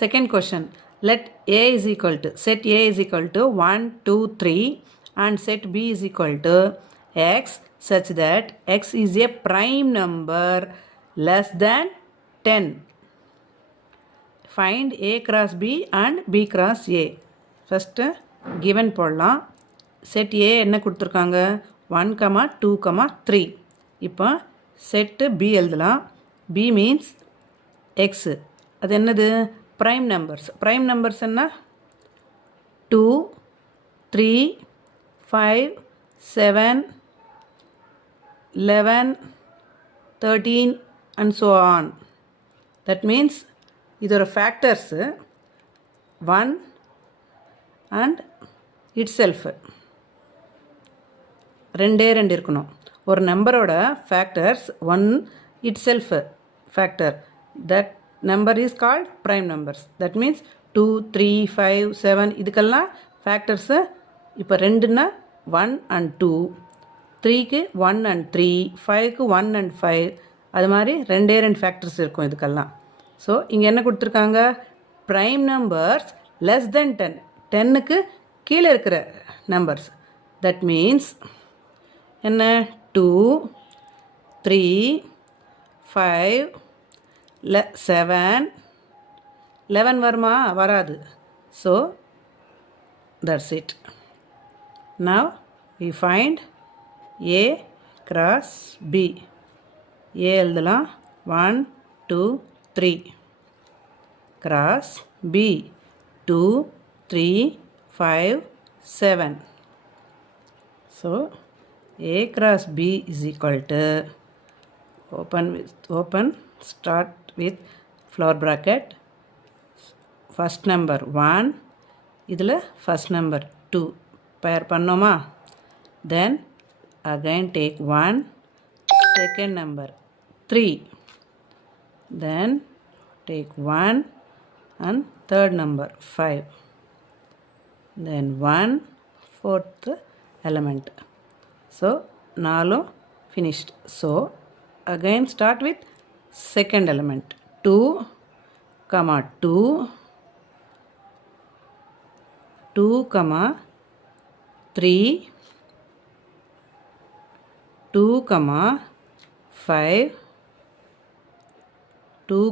Second question. Let A is equal to, set A is equal to 1, 2, 3 and set B is equal to x such that x is a prime number less than 10. Find A cross B and B cross A. First given போடலாம். Set A என்ன கொடுத்துருக்காங்க 1, 2, 3. இப்போ set B எழுதலாம். B means x. அது என்னது prime numbers. Prime numbers என்ன 2, 3, 5, 7, 11, 13 and so on. That means இதோட factors 1 and itself ரெண்டே இருக்கணும். ஒரு நம்பரோட factors 1 itself factor. That number is called prime numbers. That means 2, 3, 5, 7 இதுக்கெல்லாம் factors இப்போ 2ன்னா 1 and 2, 3க்கு 1 and 3, 5க்கு 1 and 5 அது மாதிரி ரெண்டே factors இருக்கும் இதுக்கெல்லாம். ஸோ இங்கே என்ன கொடுத்துருக்காங்க prime numbers less than 10. 10க்கு கீழே இருக்கிற numbers. That means என்ன 2, 3, 5, 7, 11 வருமா வராது. So that's it. Now we find A cross B. A எழுதலாம் 1, 2, 3 cross B 2, 3, 5, 7. So A cross B is equal to start with flower bracket. First number 1 இதில் first number 2 pair பண்ணோமா. Then again take 1, second number 3. Then take 1 and third number 5. Then 1 fourth element. So நாலும் finished. So again start with second element 2, 2, 2, 3, 2, 5, 2,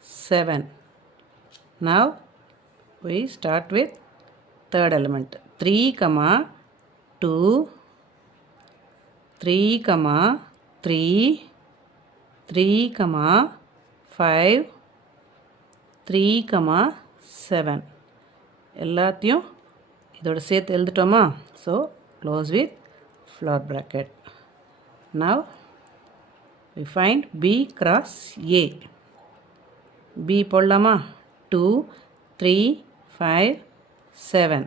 7. Now we start with third element 3, 2, 3, 3, 3, 5, 3, 7. எல்லாத்தையும் இதோட சேர்த்து எழுதிட்டோமா. So close with flower bracket. Now we find B cross A. B போடலாமா 2, 3, 5, 7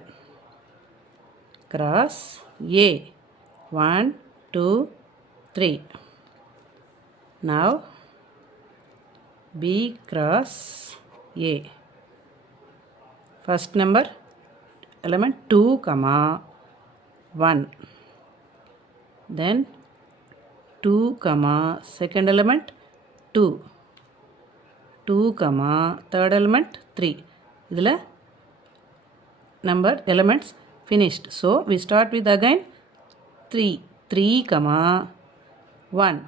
cross A 1, 2, 3. Now B cross A. First number element 2, 1. Then 2, second element 2, 2, third element 3. இதில் number elements finished. So we start with again 3, 3, 1,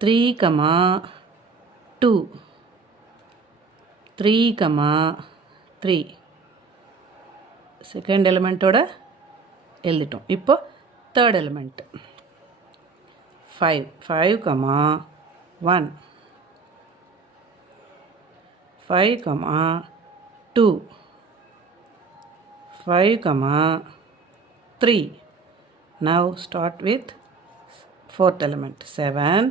3, 2, 3, 3. Second element ஓட எழுதிட்டோம். இப்போ third element 5, 5, 1, 5, 2, 5, 3. Now start with fourth element 7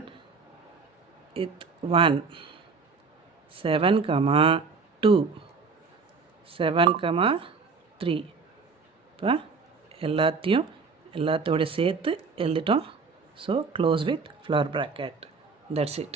with 1, 7, 2, 7, 3. இப்போ எல்லாத்தோட சேர்த்து எழுதிட்டோம். So close with flower bracket. That's it.